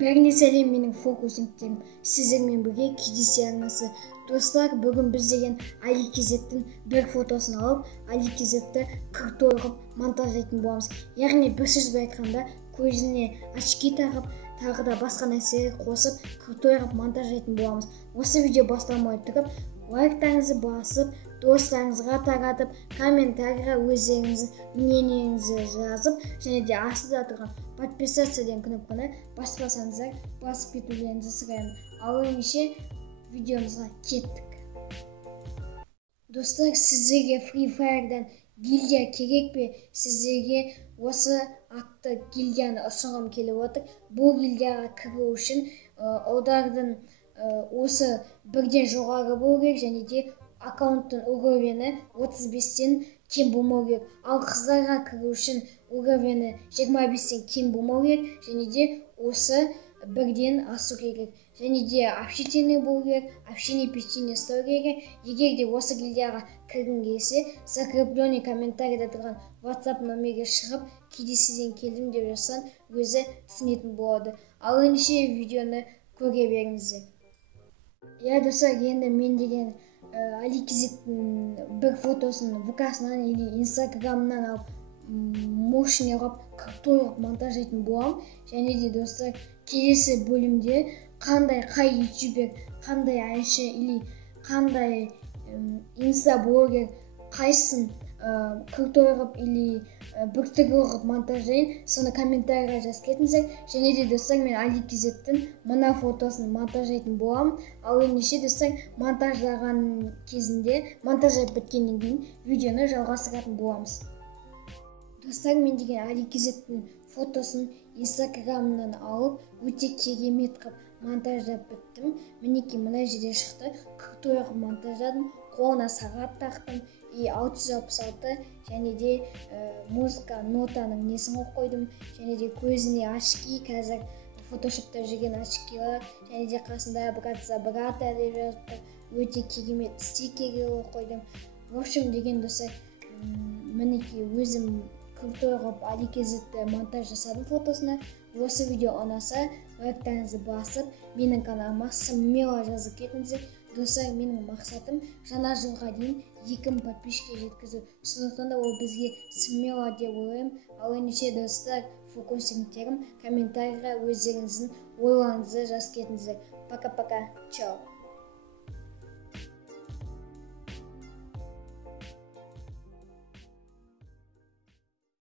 Бәріне сәлем, менің фокусниктерім. Сіздермен бірге кездесе арнасы. Достар, бүгін біз деген Аликизеттің бір фотосын алып, Аликизетті крутой қылып монтаждайтын боламыз. Яғни бір сөзбен айтқанда, көзіне очки тағып, тағы да басқа нәрселер қосып, крутой қылып монтаждайтын боламыз. Осы видео басталмай тұрып, лайктарыңызды басып, достарыңызға таратып, комментарийға өздеріңіздің мнениеңізді жазып, және де астында тұрған подписаться деген кнопканы баспасаңыздар, басып кетулеріңізді сұраймын. Ал ендеше видеомызға кеттік. Достар, сіздерге Free Fire'дан гильдия керек пе? Сіздерге осы атты гильдияны ұсынғым келіп отыр. Бұл гильдияға кіру үшін олардың осы бірден жоғары болу керек, және де аккаунттың уровені 35-тен кем болмау керек. Ал қыздарға кіру үшін уровені 25-тен кем болмау керек, және де осы бірден асу керек. Және де общительный болу керек, общение печенье ұстау керек. Егер де осы гильдияға кіргің келсе, закрепленный комментарийда тұрған WhatsApp номерге шығып, кездесуден келдім деп жазсаң, өзі түсінетін болады. Ал ендеше видеоны көре беріңіздер. Достар, енді мен деген Аликизеттің бір фотосын ВК-сынан или Инстаграмнан алып, мощный қылып, крутой қылып монтаждайтын болам. Және де достар, келесі бөлімде қай ютубер, қандай әнші или қандай инстаблогер қайсын крутой қылып или біртүрлі қылып монтаждайын, соны комментарийға жазып кетіңіздер. Және де достар, мен Аликизеттің мына фотосын монтаждайтын болам. Ал ендеше достар, монтаждаған кезінде, монтаждап біткеннен кейін видеоны жалғастыратын боламыз. Достар, мен деген Аликизеттің фотосын Инстаграмнан алып, өте керемет қылып монтаждап біттім. Мінекей мына жерде шықты, крутой қылып монтаждадым. Қолына сағат тақтым, 666, және де музыка нотаның несін қойдым, және де көзіне очки, қазір фотошопта жүрген очкилар, және де қасында брат за брата деп жазыпты, өте керемет стикерлер қойдым. В общем, деген достар, мінекей өзім крутой қылып Аликизетті монтаж жасадым фотосына. Осы видео ұнаса, лайктарыңызды басып, менің каналыма смело жазып кетіңіздер. Достар, менің мақсатым жаңа жылға дейін 2000 подписчикке жеткізу. Сондықтан да ол бізге смело деп ойлаймын. Ал ендеше достар, фокусниктерім, комментарийға өздеріңіздің ойларыңызды жазып кетіңіздер. Пока-пока. Чао.